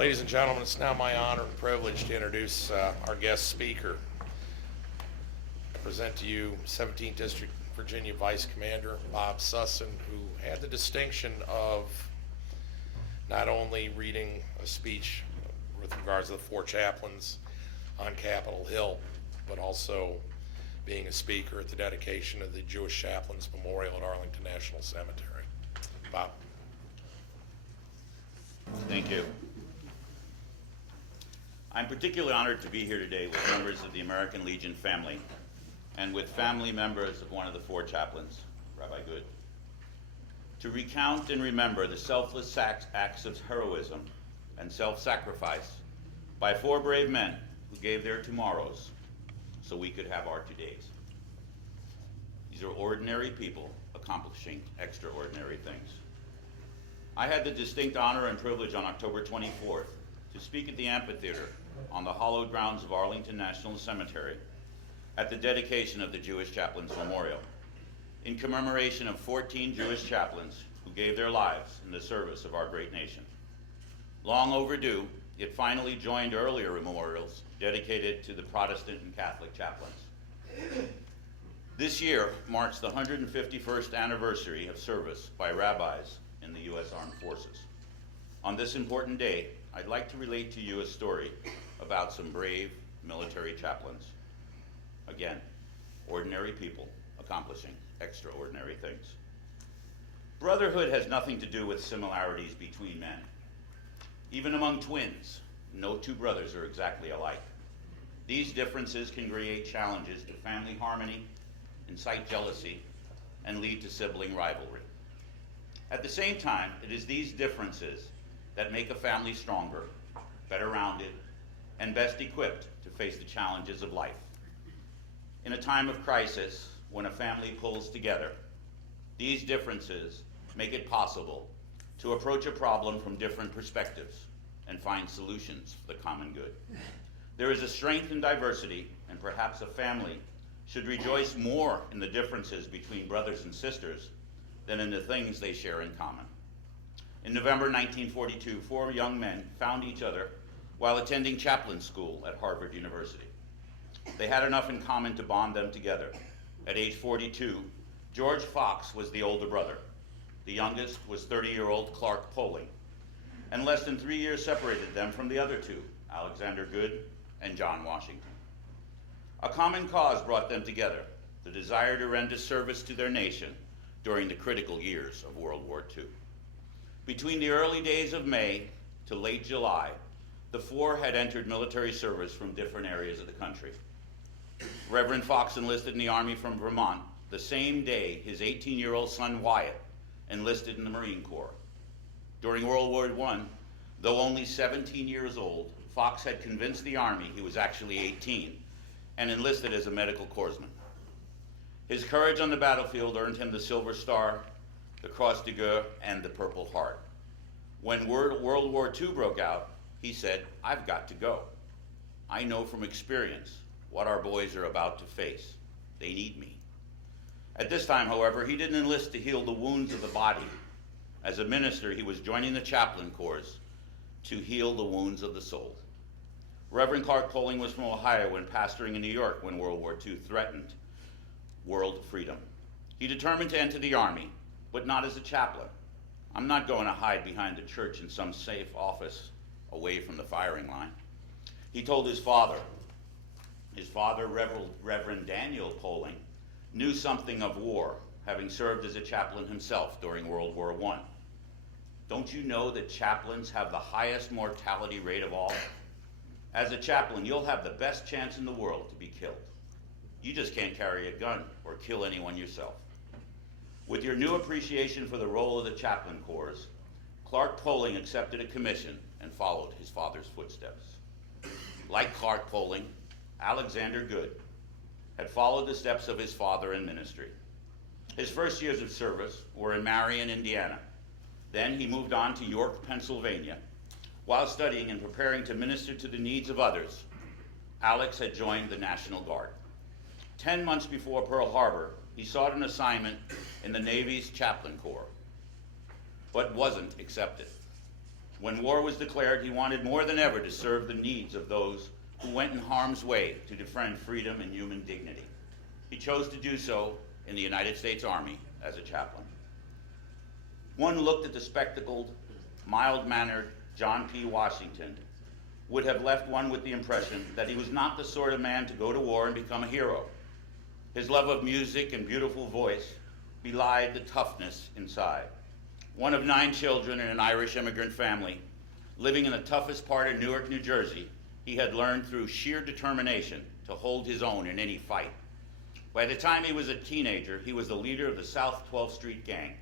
Ladies and gentlemen, it's now my honor and privilege to introduce our guest speaker. I present to you 17th District Virginia Vice Commander Bob Sussin, who had the distinction of not only reading a speech with regards to the four chaplains on Capitol Hill, but also being a speaker at the dedication of the Jewish Chaplains Memorial at Arlington National Cemetery. Bob. Thank you. I'm particularly honored to be here today with members of the American Legion family and with family members of one of the four chaplains, Rabbi Good, to recount and remember the selfless acts of heroism and self-sacrifice by four brave men who gave their tomorrows so we could have our todays. These are ordinary people accomplishing extraordinary things. I had the distinct honor and privilege on October 24th to speak at the amphitheater on the hallowed grounds of Arlington National Cemetery at the dedication of the Jewish Chaplains Memorial in commemoration of 14 Jewish chaplains who gave their lives in the service of our great nation. Long overdue, it finally joined earlier memorials dedicated to the Protestant and Catholic chaplains. This year marks the 151st anniversary of service by rabbis in the U.S. Armed Forces. On this important day, I'd like to relate to you a story about some brave military chaplains. Again, ordinary people accomplishing extraordinary things. Brotherhood has nothing to do with similarities between men. Even among twins, no two brothers are exactly alike. These differences can create challenges to family harmony, incite jealousy, and lead to sibling rivalry. At the same time, it is these differences that make a family stronger, better rounded, and best equipped to face the challenges of life. In a time of crisis, when a family pulls together, these differences make it possible to approach a problem from different perspectives and find solutions for the common good. There is a strength in diversity, and perhaps a family should rejoice more in the differences between brothers and sisters than in the things they share in common. In November 1942, four young men found each other while attending chaplain school at Harvard University. They had enough in common to bond them together. At age 42, George Fox was the older brother. The youngest was 30-year-old Clark Poling, and less than 3 years separated them from the other two, Alexander Good and John Washington. A common cause brought them together, the desire to render service to their nation during the critical years of World War II. Between the early days of May to late July, the four had entered military service from different areas of the country. Reverend Fox enlisted in the Army from Vermont the same day his 18-year-old son Wyatt enlisted in the Marine Corps. During World War I, though only 17 years old, Fox had convinced the Army he was actually 18 and enlisted as a medical corpsman. His courage on the battlefield earned him the Silver Star, the Croix de Guerre, and the Purple Heart. When World War II broke out, he said, "I've got to go. I know from experience what our boys are about to face. They need me." At this time, however, he didn't enlist to heal the wounds of the body. As a minister, he was joining the chaplain corps to heal the wounds of the soul. Reverend Clark Poling was from Ohio and pastoring in New York when World War II threatened world freedom. He determined to enter the Army, but not as a chaplain. "I'm not going to hide behind the church in some safe office away from the firing line," he told his father. His father, Reverend Daniel Poling, knew something of war, having served as a chaplain himself during World War I. "Don't you know that chaplains have the highest mortality rate of all? As a chaplain, you'll have the best chance in the world to be killed. You just can't carry a gun or kill anyone yourself." With your new appreciation for the role of the chaplain corps, Clark Poling accepted a commission and followed his father's footsteps. Like Clark Poling, Alexander Good had followed the steps of his father in ministry. His first years of service were in Marion, Indiana. Then he moved on to York, Pennsylvania. While studying and preparing to minister to the needs of others, Alex had joined the National Guard. 10 months before Pearl Harbor, he sought an assignment in the Navy's Chaplain Corps, but wasn't accepted. When war was declared, he wanted more than ever to serve the needs of those who went in harm's way to defend freedom and human dignity. He chose to do so in the United States Army as a chaplain. One looked at the spectacled, mild-mannered John P. Washington would have left one with the impression that he was not the sort of man to go to war and become a hero. His love of music and beautiful voice belied the toughness inside. One of 9 children in an Irish immigrant family, living in the toughest part of Newark, New Jersey, he had learned through sheer determination to hold his own in any fight. By the time he was a teenager, he was the leader of the South 12th Street Gang.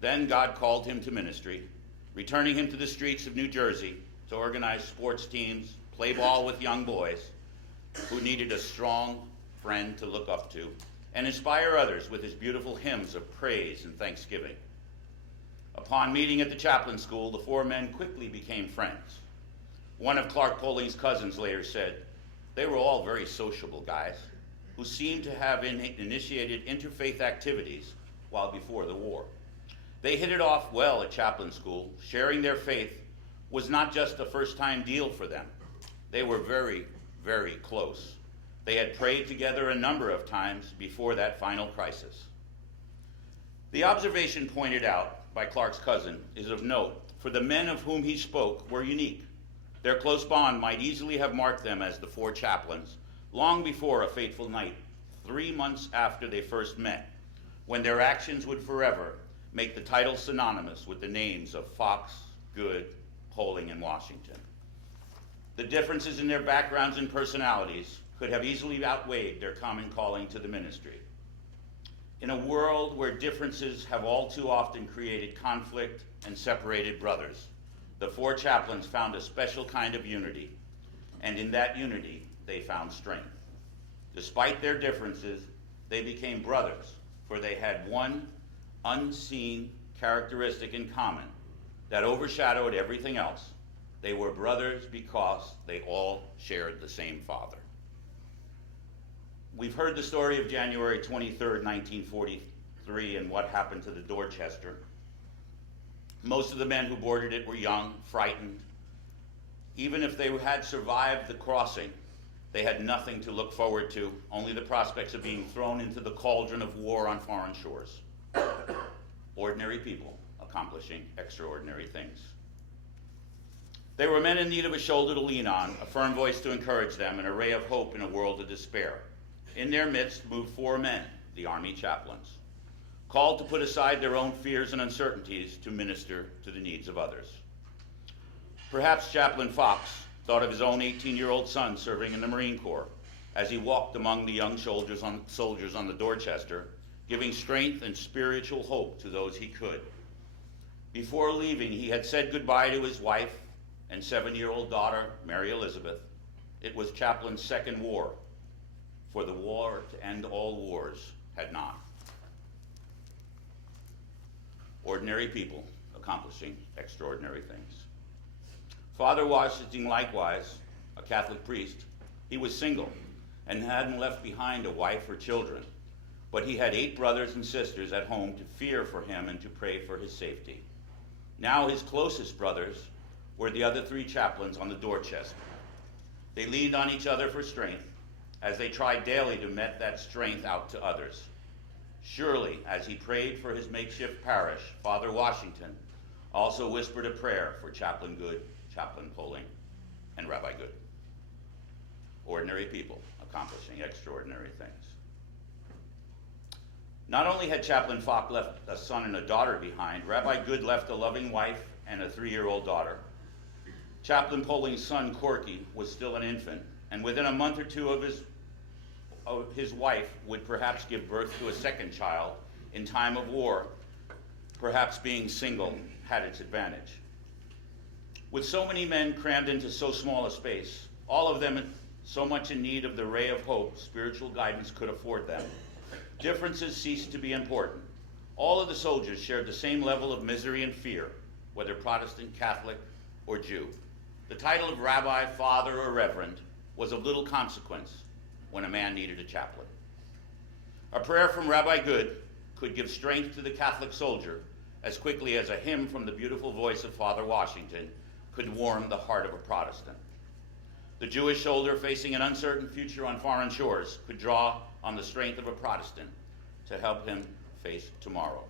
Then God called him to ministry, returning him to the streets of New Jersey to organize sports teams, play ball with young boys who needed a strong friend to look up to, and inspire others with his beautiful hymns of praise and thanksgiving. Upon meeting at the chaplain school, the 4 men quickly became friends. One of Clark Polling's cousins later said, "They were all very sociable guys who seemed to have initiated interfaith activities while before the war. They hit it off well at chaplain school. Sharing their faith was not just a first-time deal for them. They were very, very close. They had prayed together a number of times before that final crisis." The observation pointed out by Clark's cousin is of note, for the men of whom he spoke were unique. Their close bond might easily have marked them as the 4 chaplains long before a fateful night, 3 months after they first met, when their actions would forever make the title synonymous with the names of Fox, Good, Poling, and Washington. The differences in their backgrounds and personalities could have easily outweighed their common calling to the ministry. In a world where differences have all too often created conflict and separated brothers, the 4 chaplains found a special kind of unity, and in that unity, they found strength. Despite their differences, they became brothers, for they had one unseen characteristic in common that overshadowed everything else. They were brothers because they all shared the same Father. We've heard the story of January 23rd, 1943, and what happened to the Dorchester. Most of the men who boarded it were young, frightened. Even if they had survived the crossing, they had nothing to look forward to, only the prospects of being thrown into the cauldron of war on foreign shores. Ordinary people accomplishing extraordinary things. They were men in need of a shoulder to lean on, a firm voice to encourage them, an array of hope in a world of despair. In their midst moved 4 men, the Army chaplains, called to put aside their own fears and uncertainties to minister to the needs of others. Perhaps Chaplain Fox thought of his own 18-year-old son serving in the Marine Corps as he walked among the young soldiers on the Dorchester, giving strength and spiritual hope to those he could. Before leaving, he had said goodbye to his wife and 7-year-old daughter, Mary Elizabeth. It was Chaplin's second war, for the war to end all wars had not. Ordinary people accomplishing extraordinary things. Father Washington, likewise, a Catholic priest, he was single and hadn't left behind a wife or children, but he had 8 brothers and sisters at home to fear for him and to pray for his safety. Now his closest brothers were the other 3 chaplains on the Dorchester. They leaned on each other for strength as they tried daily to met that strength out to others. Surely, as he prayed for his makeshift parish, Father Washington also whispered a prayer for Chaplain Good, Chaplain Poling, and Rabbi Good. Ordinary people accomplishing extraordinary things. Not only had Chaplain Fox left a son and a daughter behind, Rabbi Good left a loving wife and a 3-year-old daughter. Chaplain Poling's son, Corky, was still an infant, and within a month or 2 of his wife would perhaps give birth to a second child in time of war. Perhaps being single had its advantage. With so many men crammed into so small a space, all of them so much in need of the ray of hope spiritual guidance could afford them, differences ceased to be important. All of the soldiers shared the same level of misery and fear, whether Protestant, Catholic, or Jew. The title of rabbi, father, or reverend was of little consequence when a man needed a chaplain. A prayer from Rabbi Good could give strength to the Catholic soldier as quickly as a hymn from the beautiful voice of Father Washington could warm the heart of a Protestant. The Jewish soldier facing an uncertain future on foreign shores could draw on the strength of a Protestant to help him face tomorrow.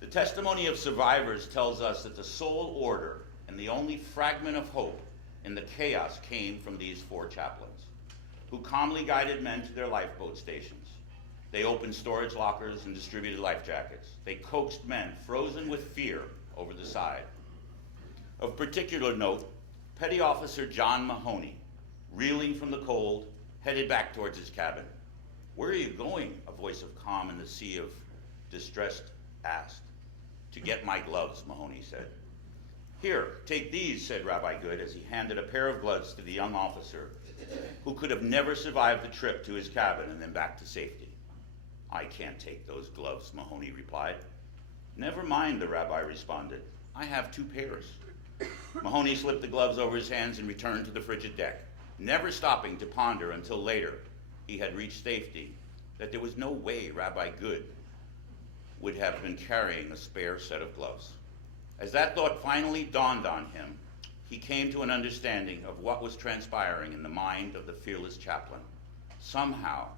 The testimony of survivors tells us that the sole order and the only fragment of hope in the chaos came from these 4 chaplains, who calmly guided men to their lifeboat stations. They opened storage lockers and distributed life jackets. They coaxed men frozen with fear over the side. Of particular note, Petty Officer John Mahoney, reeling from the cold, headed back towards his cabin. "Where are you going?" a voice of calm in the sea of distress asked. "To get my gloves," Mahoney said. "Here, take these," said Rabbi Good as he handed a pair of gloves to the young officer who could have never survived the trip to his cabin and then back to safety. "I can't take those gloves," Mahoney replied. "Never mind," the rabbi responded. "I have 2 pairs. Mahoney slipped the gloves over his hands and returned to the frigid deck, never stopping to ponder until later he had reached safety that there was no way Rabbi Good would have been carrying a spare set of gloves. As that thought finally dawned on him, he came to an understanding of what was transpiring in the mind of the fearless chaplain. Somehow,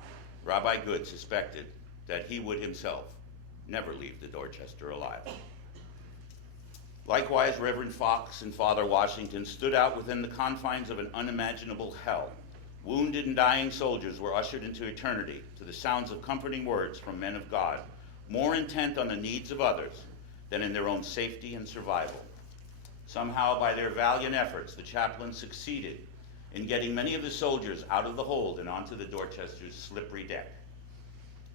Rabbi Good suspected that he would himself never leave the Dorchester alive. Likewise, Reverend Fox and Father Washington stood out within the confines of an unimaginable hell. Wounded and dying soldiers were ushered into eternity to the sounds of comforting words from men of God, more intent on the needs of others than in their own safety and survival. Somehow, by their valiant efforts, the chaplains succeeded in getting many of the soldiers out of the hold and onto the Dorchester's slippery deck.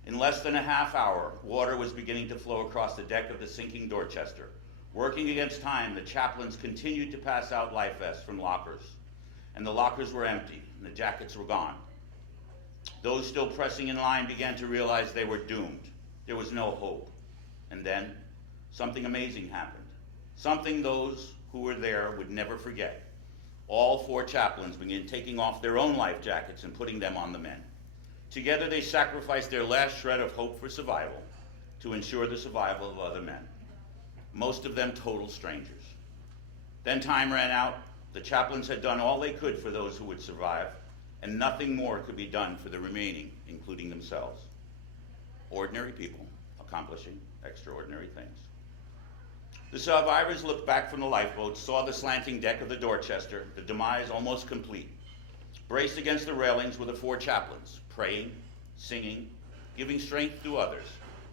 In less than a half hour, water was beginning to flow across the deck of the sinking Dorchester. Working against time, the chaplains continued to pass out life vests from lockers, and the lockers were empty, and the jackets were gone. Those still pressing in line began to realize they were doomed. There was no hope. And then, something amazing happened. Something those who were there would never forget. All 4 chaplains began taking off their own life jackets and putting them on the men. Together they sacrificed their last shred of hope for survival to ensure the survival of other men, most of them total strangers. Then time ran out. The chaplains had done all they could for those who would survive, and nothing more could be done for the remaining, including themselves. Ordinary people accomplishing extraordinary things. The survivors looked back from the lifeboats, saw the slanting deck of the Dorchester, the demise almost complete. Braced against the railings were the 4 chaplains, praying, singing, giving strength to others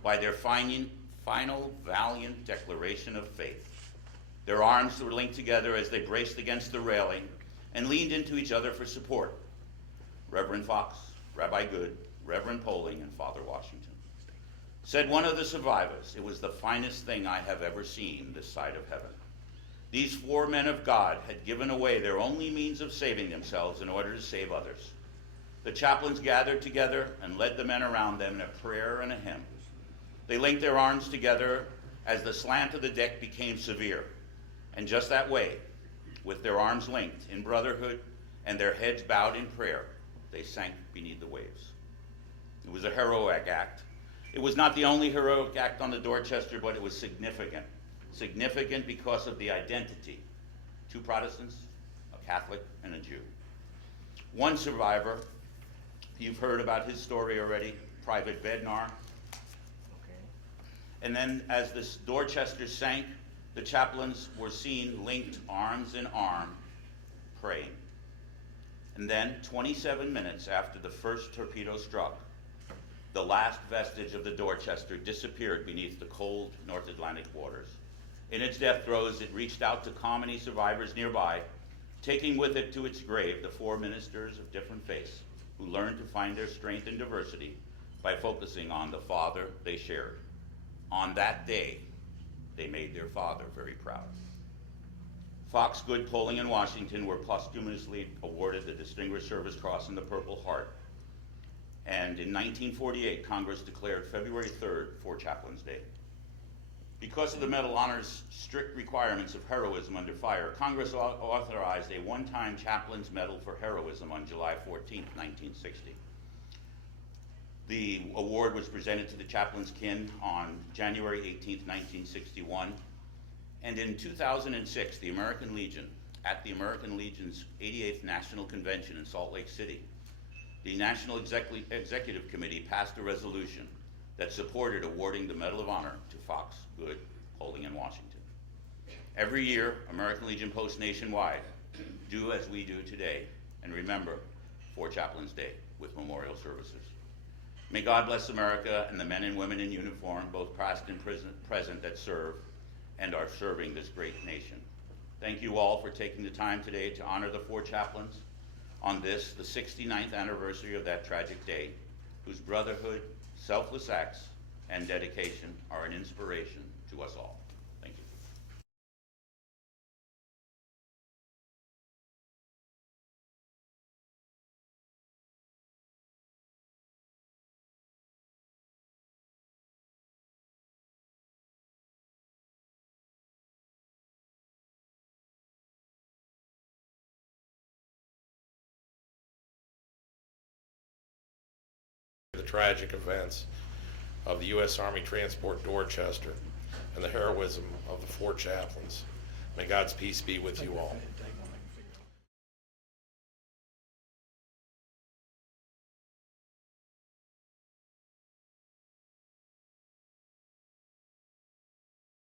by their final valiant declaration of faith. Their arms were linked together as they braced against the railing and leaned into each other for support. Reverend Fox, Rabbi Good, Reverend Poling, and Father Washington. Said one of the survivors, "It was the finest thing I have ever seen this side of heaven." These 4 men of God had given away their only means of saving themselves in order to save others. The chaplains gathered together and led the men around them in a prayer and a hymn. They linked their arms together as the slant of the deck became severe. And just that way, with their arms linked in brotherhood and their heads bowed in prayer, they sank beneath the waves. It was a heroic act. It was not the only heroic act on the Dorchester, but it was significant. Significant because of the identity. 2 Protestants, a Catholic, and a Jew. One survivor, you've heard about his story already, Private Bednar. And then as the Dorchester sank, the chaplains were seen linked arms in arm, praying. And then 27 minutes after the first torpedo struck, the last vestige of the Dorchester disappeared beneath the cold North Atlantic waters. In its death throes, it reached out to calm any survivors nearby, taking with it to its grave the 4 ministers of different faiths who learned to find their strength in diversity by focusing on the Father they shared. On that day, they made their Father very proud. Fox, Good, Poling, and Washington were posthumously awarded the Distinguished Service Cross and the Purple Heart. And in 1948, Congress declared February 3rd for Chaplains Day. Because of the Medal Honor's strict requirements of heroism under fire, Congress authorized a one-time Chaplains Medal for Heroism on July 14, 1960. The award was presented to the chaplain's kin on January 18th, 1961. And in 2006, the American Legion, at the American Legion's 88th National Convention in Salt Lake City, the National Executive Committee passed a resolution that supported awarding the Medal of Honor to Fox Good Holding in Washington. Every year, American Legion posts nationwide do as we do today and remember For Chaplains Day with memorial services. May God bless America and the men and women in uniform, both past and present, that serve and are serving this great nation. Thank you all for taking the time today to honor the 4 chaplains on this, the 69th anniversary of that tragic day, whose brotherhood, selfless acts, and dedication are an inspiration to us all. Thank you. The tragic events of the U.S. Army Transport Dorchester and the heroism of the 4 chaplains. May God's peace be with you all.